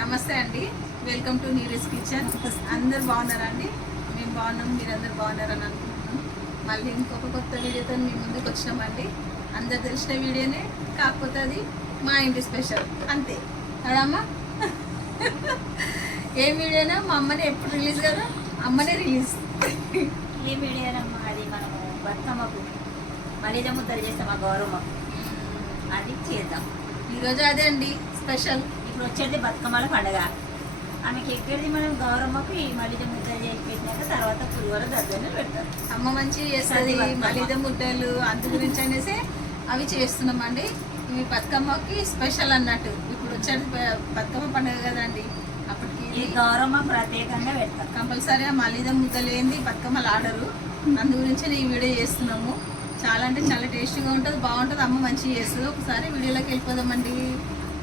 నమస్తే అండి, welcome to Neeraj kitchen. అందరు బాగున్నారా అండి? మేము బాగున్నాం, మీరందరు బాగున్నారని అనుకుంటున్నాం. మళ్ళీ ఇంకొక కొత్త వీడియోతో మీ ముందుకు వచ్చినామండి. అందరు తెలిసిన వీడియోనే, కాకపోతే అది మా ఇంటి స్పెషల్ అంతే అదమ్మా. ఏ వీడియోనా మా అమ్మనే ఎప్పుడు రిలీజ్ కదా, అమ్మనే రిలీజ్. ఏ వీడియోనమ్మా అది మనము బతుకమ్మకు మలీద ముద్దలు చేస్తాం మా గౌరమ్మ, అది చేద్దాం ఈరోజు. అదే అండి స్పెషల్. ఇప్పుడు వచ్చేది బతుకమ్మల పండుగ. ఆమెకి ఎక్కడిది మనం గౌరమ్మకు ఈ మలీద ముద్దలు చేసి పెట్టినాక తర్వాత పులిహోర దద్దలు పెడతారు. అమ్మ మంచి చేస్తుంది మలీద ముద్దలు, అందు గురించి అనేసి అవి చేస్తున్నామండి. ఇవి బతుకమ్మకి స్పెషల్ అన్నట్టు. ఇప్పుడు వచ్చేది బతుకమ్మ పండుగ కదండి, అప్పటికి ఈ గౌరమ్మ ప్రత్యేకంగా పెడతారు. కంపల్సరీ ఆ మలీద ముద్దలు ఏంది బతుకమ్మలు ఆడరు. అందు గురించి ఈ వీడియో చేస్తున్నాము. చాలా అంటే చాలా టేస్టీగా ఉంటుంది, బాగుంటుంది. అమ్మ మంచిగా చేస్తుంది. ఒకసారి వీడియోలోకి వెళ్ళిపోదామండి.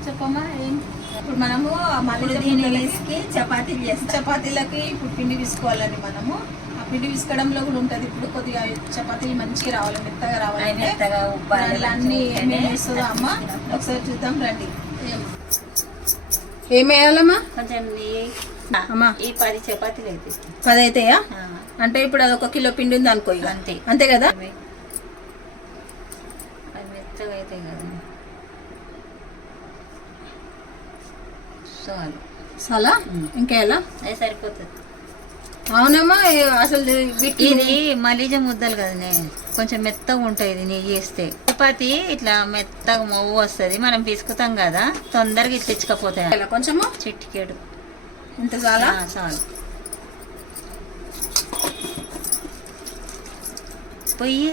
చెప్పమ్మా ఏం. ఇప్పుడు మనము మలీద ముద్దలకి చపాతీలు చేస్తాం. చపాతీలకి ఇప్పుడు పిండి తీసుకోవాలండి. మనము ఆ పిండి తీసుకోవడంలో కూడా ఉంటుంది. ఇప్పుడు కొద్దిగా చపాతీలు మంచిగా రావాలి, మెత్తగా రావాలంటే అన్నీ ఏమేమి వేస్తుందో అమ్మ ఒకసారి చూద్దాం రండి. ఏం వేయాలమ్మా? కొంచెం అమ్మా ఈ 10 చపాతీలు అయితే 10 అవుతాయా? అంటే ఇప్పుడు అది 1 కిలో పిండి ఉంది అనుకో, ఇక అంతే అంతే కదా. అది మెత్తగా అయితే కదా. చాలా ఇంకేలా అది సరిపోతుంది. అవునమ్మా. అసలు ఇది మలీజ ముద్దలు కదనే, కొంచెం మెత్తగా ఉంటుంది ఇది నెయ్యి వేస్తే. చపాతి ఇట్లా మెత్తగా మొవ్వు వస్తుంది, మనం పిసుకుతాం కదా, తొందరగా ఇట్లా తెచ్చుకపోతాయి. కొంచెము చిటికేడు ఇంత చాలా చాలు. పొయ్యి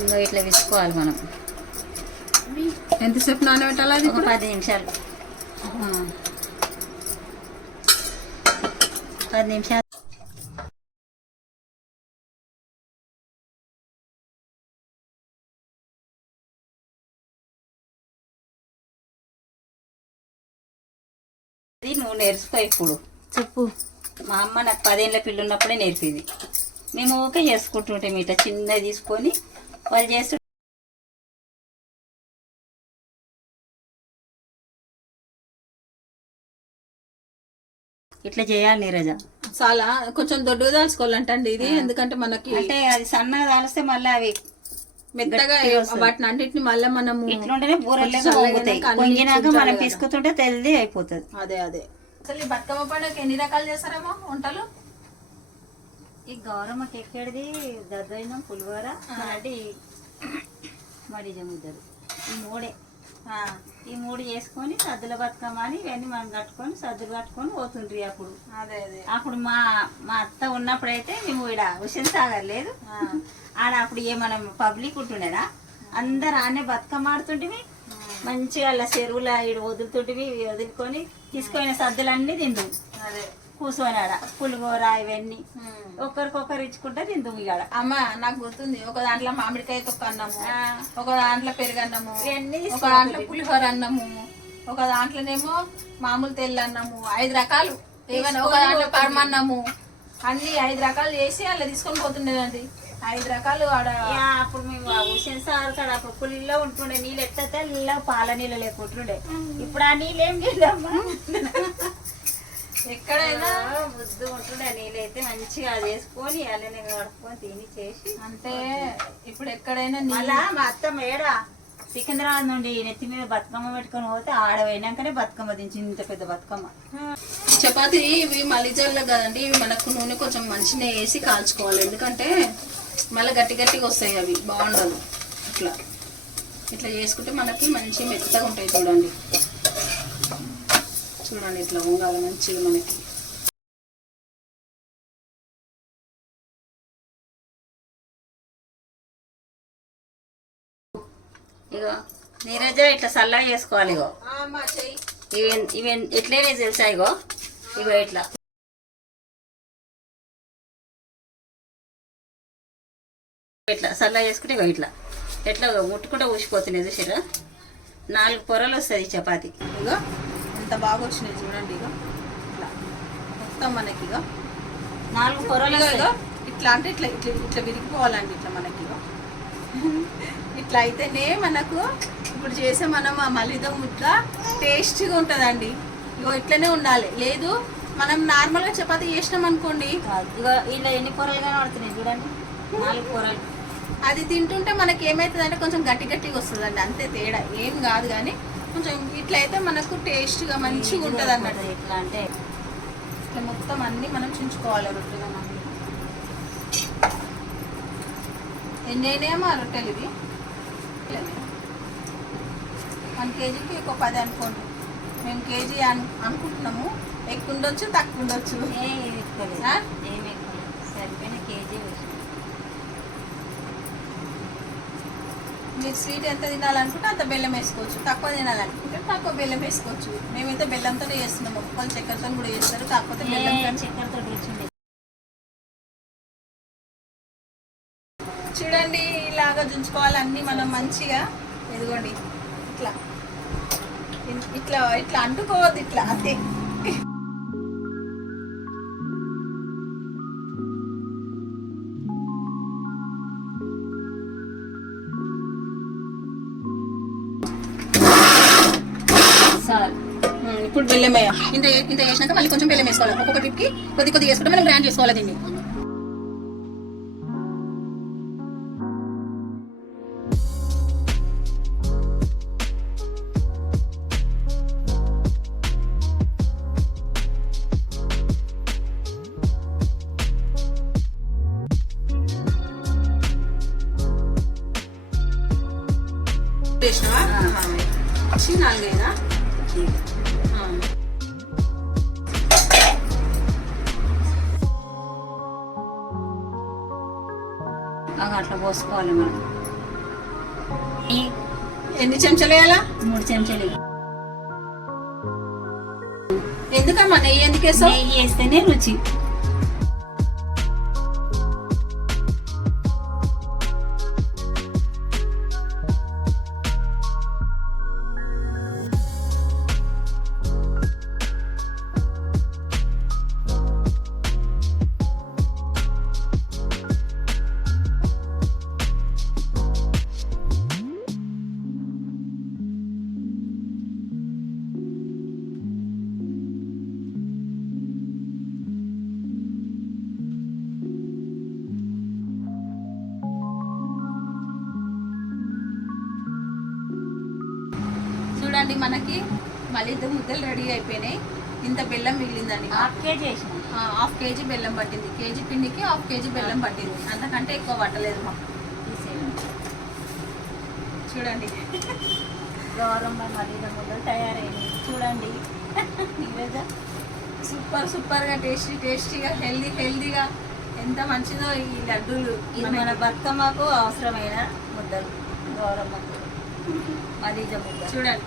ఇంకా ఇట్లా విసుకోవాలి మనం. ఎంతసేపు నానబెట్టాలి? అది 10 నిమిషాలు. 10 నిమిషాలు. నువ్వు నేర్చుకో ఇప్పుడు. చెప్పు. మా అమ్మ నాకు 10 ఏళ్ళ పిల్ల ఉన్నప్పుడే నేర్పింది. మేము ఓకే చేసుకుంటుంటే ఇట్లా చిన్నది తీసుకొని వాళ్ళు చేస్తూ ఇట్లా చేయాలి నీరజ. చాలా కొంచెం దొడ్డుగా దాల్చుకోవాలంటండి ఇది, ఎందుకంటే మనకి అంటే అది సన్నగా దాలిస్తే మళ్ళీ అవి మెత్తగా వాటిని అన్నిటిని మళ్ళీ మనము ఇట్లుంటేనే బూరెల్లాగా పొంగుతాయి. పొంగినాక మనం పిసుకుతుంటే తెల్ది అయిపోతుంది. అదే అదే. అసలు ఈ బతుకమ్మ పండుగకి ఎన్ని రకాలు చేస్తారేమో వంటలు? ఈ గౌరమ్మకి ఎక్కడిది దద్దోజనం, పులిహోర, అంటే మడిజ ముద్దలు, ఈ మూడే. ఈ 3 చేసుకొని సద్దుల బతుకమ్మ అని ఇవన్నీ మనం కట్టుకొని సద్దులు కట్టుకొని పోతుండ్రి. అప్పుడు అదే అదే అప్పుడు మా అత్త ఉన్నప్పుడైతే మేము ఇక్కడ హుసేన్ సాగర్ లేదు ఆడ అప్పుడు మనం పబ్లిక్ ఉంటుండేనా, అందరు ఆడనే బతుకమ్మ ఆడుతుంటివి. మంచిగా అలా చెరువుల ఇడు వదులుతుంటివి, వదులుకొని తీసుకుపోయిన సద్దులన్నీ తిందు. అదే కూర్చొని ఆడ పులిహోర ఇవన్నీ ఒకరికొకరు ఇచ్చుకుంటే తిందు. ఇవాడ అమ్మ నాకు గుర్తుంది, ఒక దాంట్లో మామిడికాయ తొక్క అన్నము, ఒక దాంట్లో పెరుగు అన్నము, ఒక దాంట్లో పులిహోర అన్నము, ఒక దాంట్లోనేమో మామూలు తెల్ల అన్నము, 5 రకాలు. ఏమైనా ఒక దాంట్లో పరమన్నము, అన్ని 5 రకాలు చేసి అలా తీసుకొని పోతుండేదండి. 5 రకాలు ఆడ. అప్పుడు మేము హుసేన్ సార్ కాడ అప్పుడు పుల్లో ఉంటుండే, నీళ్ళు ఎట్లా తెల్ల పాల నీళ్ళు లేకుంటుండే. ఇప్పుడు ఆ నీళ్ళు ఏం లేదమ్మా, ఎక్కడైనా ముద్దు ఉంటుండే. నీళ్ళు అయితే మంచిగా చేసుకొని అలానే కడుక్కొని తిని చేసి. అంటే ఇప్పుడు ఎక్కడైనా మళ్ళా మా అత్తమ్మ ఏడా సికింద్రాబాద్ నుండి నెత్తి మీద బతుకమ్మ పెట్టుకొని పోతే ఆడ పోయినాకనే బతుకమ్మ దించి ఇంత పెద్ద బతుకమ్మ. చపాతీ ఇవి మలిజాల్లో కదండి, ఇవి మనకు నూనె కొంచెం మంచిగా వేసి కాల్చుకోవాలి, ఎందుకంటే మళ్ళీ గట్టి గట్టిగా వస్తాయి, అవి బాగుండదు. ఇట్లా ఇట్లా చేసుకుంటే మనకి మంచి మెత్తగా ఉంటాయి. చూడండి చూడండి, ఇట్లా ఉండాలి మంచిగా మనకి. ఇగో నీరజ ఇట్లా చల్లగా చేసుకోవాలి. ఇగో ఇవి ఎట్లనే తెలుసా, ఇగో ఇగో ఇట్లా ఇట్లా చల్లగా చేసుకుంటే ఇగో ఇట్లా ఎట్లా ముట్టుకుంటే ఊసిపోతున్నాయి. చూసారా, 4 పొరలు వస్తుంది చపాతి. ఇగో ఎంత బాగా వచ్చినాయి చూడండి. ఇగో ఇట్లా మొత్తం మనకి ఇగో 4 పొరలు. ఇగో ఇట్లా అంటే ఇట్లా ఇట్లా ఇట్లా విరిగిపోవాలండి. ఇట్లా మనకి ఇట్లా అయితేనే మనకు ఇప్పుడు చేసే మనం ఆ మలిద ముద్ద టేస్టీగా ఉంటుందండి. ఇగో ఇట్లనే ఉండాలి. లేదు మనం నార్మల్గా చపాతీ చేసినాం అనుకోండి, ఇగో ఇలా ఎన్ని కూరలు కనబడుతున్నాయి చూడండి, 4 కూరలు. అది తింటుంటే మనకి ఏమవుతుంది అంటే కొంచెం గట్టి గట్టిగా వస్తుందండి, అంతే తేడా ఏం కాదు. కానీ కొంచెం ఇట్లయితే మనకు టేస్ట్గా మంచిగా ఉంటుంది అన్నట్టు. ఎట్లా అంటే ఇట్లా మొత్తం అన్నీ మనం చుంచుకోవాలి రొట్టెగా. మనం ఎన్ని అయినాయేమో ఆ రొట్టెలు ఇవి 1 కేజీకి ఒక 10 అనుకోండి. మేము కేజీ అనుకుంటున్నాము, ఎక్కువ ఉండొచ్చు తక్కువ ఉండొచ్చు. ఏమి ఎక్కువ సరిపోయిన కేజీ వేసి. మీరు స్వీట్ ఎంత తినాలనుకుంటే అంత బెల్లం వేసుకోవచ్చు, తక్కువ తినాలనుకుంటే తక్కువ బెల్లం వేసుకోవచ్చు. మేమైతే బెల్లంతోనే చేస్తున్నాము, ఒక్కొక్కరు చక్కెరతో కూడా చేస్తారు, కాకపోతే బెల్లంతో. చక్కెరతో రుచి. చూడండి ఇలాగా చుంచుకోవాలి అన్నీ మనం మంచిగా. ఎదుగోండి ఇట్లా ఇట్లా ఇట్లా అంటుకోవద్దు, ఇట్లా అంతే. ఇప్పుడు బెల్లం వేయ ఇంత వేసినాక మళ్ళీ కొంచెం బెల్లం వేసుకోవాలి. ఒక్కొక్క టిప్కి కొద్ది వేసుకుంటే మనం గ్రైండ్ చేసుకోవాలి దీన్ని. వేసినావా 4 అయినా అట్లా పోసుకోవాలి మనం. ఎన్ని చెంచాలు వేయాలా? 3 చెంచాలు. ఎందుకమ్మా నెయ్యి ఎందుకు వేస్తావు? నెయ్యి వేస్తేనే రుచి. చూడండి మనకి మళ్ళీ ముద్దలు రెడీ అయిపోయినాయి. ఇంత బెల్లం మిగిలిందండి. 1/2 కేజీ వేసిన. 1/2 కేజీ బెల్లం పట్టింది. కేజీ పిండికి 1/2 కేజీ బెల్లం పట్టింది, అంతకంటే ఎక్కువ పట్టలేదు మాకు. చూడండి గౌరమ్మ మళ్ళీ ముద్దలు తయారైనాయి చూడండి. సూపర్గా టేస్టీగా హెల్దీగా ఎంత మంచిదో ఈ లడ్డూలు. ఇది మన బతుకమ్మకు అవసరమైన ముద్దలు. గౌరమ్మకు మలీజ ముద్ద చూడండి,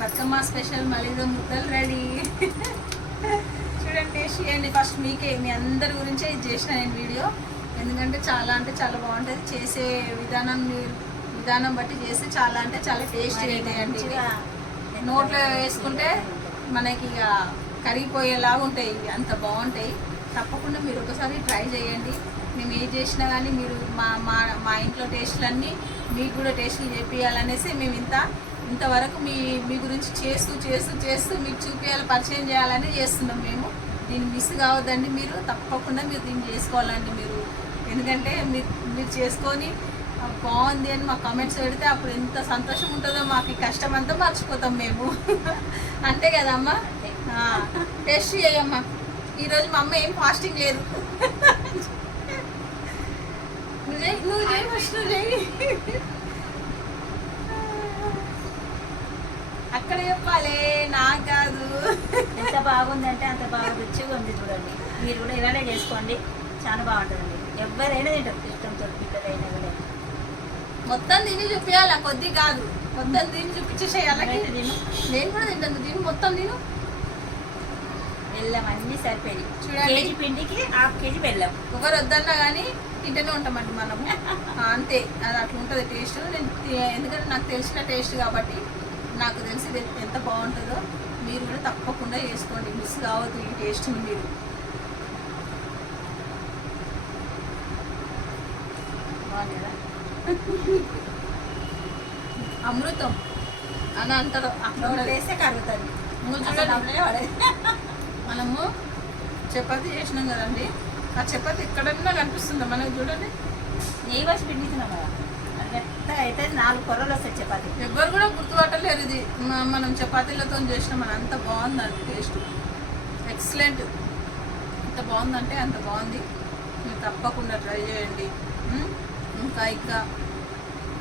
బతుకమ్మ స్పెషల్ మలీజ ముద్దలు రెడీ. చూడండి టేస్ట్ చేయండి. ఫస్ట్ మీకే, మీ అందరి గురించే ఇది చేసిన నేను వీడియో. ఎందుకంటే చాలా అంటే చాలా బాగుంటుంది. చేసే విధానం బట్టి చేస్తే చాలా అంటే చాలా టేస్టీ అవుతాయండి. నోట్లో వేసుకుంటే మనకి ఇక కరిగిపోయేలాగా ఉంటాయి, అంత బాగుంటాయి. తప్పకుండా మీరు ఒకసారి ట్రై చేయండి. మేము ఏం చేసినా కానీ మీరు మా ఇంట్లో టేస్టులన్నీ మీకు కూడా టేస్ట్లు చేపియాలనేసి మేము ఇంతవరకు మీ గురించి చేస్తూ మీకు చూపించాలి, పరిచయం చేయాలని చేస్తున్నాం. మేము దీన్ని మిస్ కావద్దండి. మీరు తప్పకుండా మీరు దీన్ని చేసుకోవాలండి మీరు. ఎందుకంటే మీరు చేసుకొని బాగుంది అని మాకు కామెంట్స్ పెడితే అప్పుడు ఎంత సంతోషం ఉంటుందో, మాకు కష్టం అంతా మర్చిపోతాం మేము. అంతే కదమ్మా? టేస్ట్ చేయమ్మా. ఈరోజు మా అమ్మ ఏం ఫాస్టింగ్ లేదు. నువ్వు చేయి ఫస్ట్, నువ్వు చేయి. అక్కడ చెప్పాలి, నాకు కాదు. ఎంత బాగుందంటే అంత బాగా రుచిగా ఉంది చూడండి. మీరు కూడా ఇలానే చేసుకోండి, చాలా బాగుంటుందండి. ఎవరైనా తింటారు ఇష్టంతో, పిల్లలైనా కూడా. మొత్తం తిని చూపించాలి, కొద్ది కాదు, మొత్తం తిని చూపించేసేయాలి. నేను కూడా తింటాను, తిని మొత్తం తిను. బెల్లం అన్నీ సరిపోయి చూడండి. కేజీ పిండికి 1/2 కేజీ బెల్లం. ఒకరు వద్దన్నా కానీ తింటూనే ఉంటామండి మనము. అంతే, అది అట్లా ఉంటుంది టేస్ట్. ఎందుకంటే నాకు తెలిసిన టేస్ట్ కాబట్టి, నాకు తెలిసి ఎంత బాగుంటుందో మీరు కూడా తప్పకుండా చేసుకోండి. మిస్ కావద్దు ఈ టేస్ట్ని మీరు. బాగుంది కదా? అమృతం అని అంటారు. అట్లా వేస్తే కరుగుతుంది. చూడండి, మనము చపాతీ చేసినాం కదండి, ఆ చపాతీ ఎక్కడన్నా కనిపిస్తుందా మనకు? చూడండి, నెయ్యి వచ్చి పిండిస్తున్నాం కదా, అది మెత్తగా అయితే 4 కొర్రలు వస్తాయి చపాతీ. ఎవ్వరు కూడా గుర్తుపట్టలేరు ఇది మనం చపాతీలతో చేసినాం అని. అంత బాగుందండి టేస్ట్, ఎక్సలెంట్. ఎంత బాగుందంటే అంత బాగుంది. మీరు తప్పకుండా ట్రై చేయండి. ఇంకా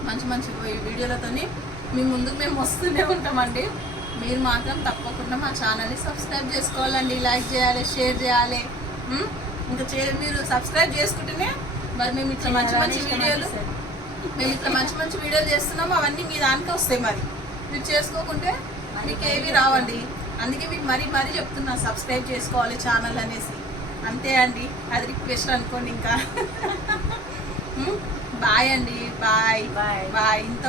మంచి మంచి వీడియోలతోని మీ ముందుకు మేము వస్తూనే ఉంటామండి. మీరు మాత్రం తప్పకుండా మా ఛానల్ని సబ్స్క్రైబ్ చేసుకోవాలండి, లైక్ చేయాలి, షేర్ చేయాలి. ఇంకా మీరు సబ్స్క్రైబ్ చేసుకుంటేనే మరి మేము ఇట్లా మంచి మంచి వీడియోలు చేస్తున్నాము, అవన్నీ మీ దానికే వస్తాయి. మరి మీరు చేసుకోకుంటే మీకు ఏవి రావండి. అందుకే మీకు మరీ చెప్తున్నా, సబ్స్క్రైబ్ చేసుకోవాలి ఛానల్ అనేసి. అంతే అండి, అది రిక్వెస్ట్ అనుకోండి. ఇంకా బాయ్ అండి, బాయ్. ఇంత